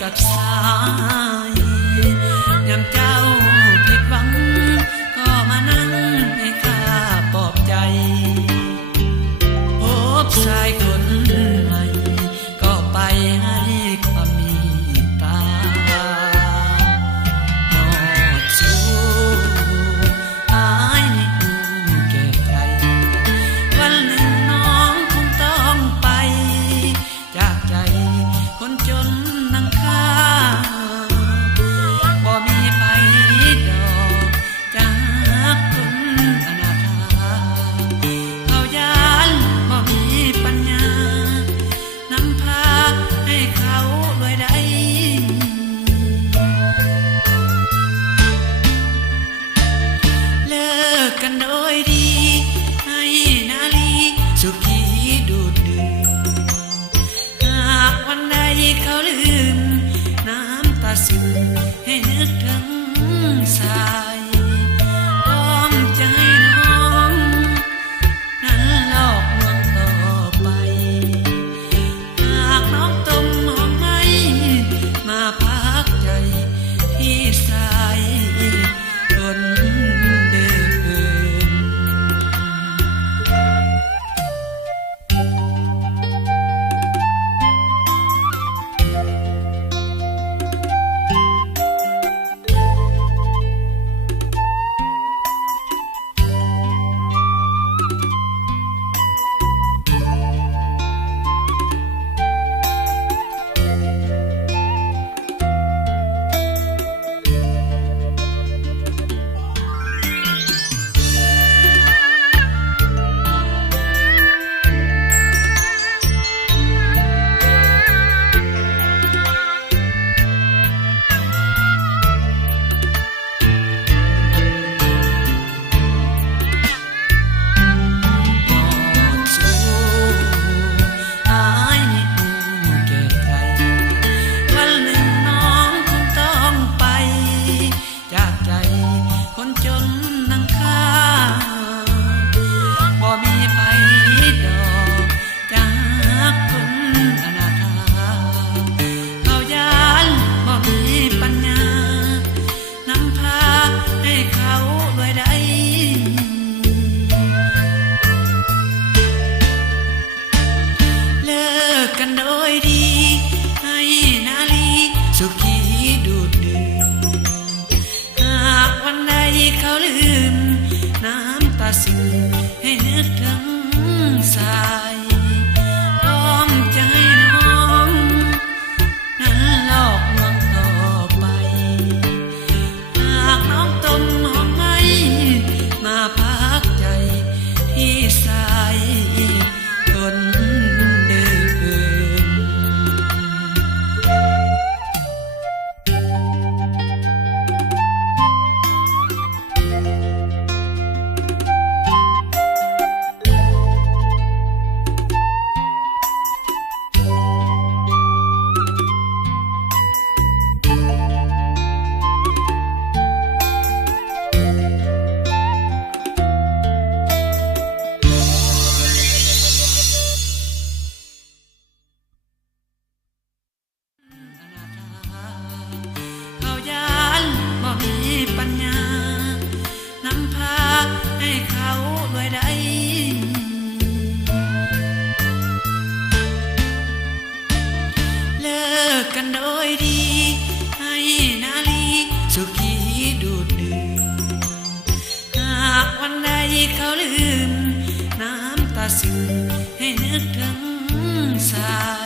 กับสายยามเจ้าผิดหวังก็มานั่งให้ข้าปลอบใจพบชายคนใหม่ก็ไปให้ความเมตตานอบสู้อายในอู่แก่ใจวันหนึ่งน้องคงต้องไปจากใจคนจนนั่งข้าบ่มีไปดอกจากคนอนาถาเขายานบ่มีปัญญานำพาให้เขารวยได้เลิกกันโดยดีให้นาลีสุขีดูดดื่มหากวันใดเขาลืมน้ำตาซึมให้นึกถึงสายพร้อมใจน้องนั้นหลอกลวงต่อไปหากน้องต้มหอมไม่มาพักใจที่สายคนเดิม กันโดยดีให้นาลีสุขีดูดดื่มหากวันใดเขาลืมน้ำตาซึมให้นึกถึงสาย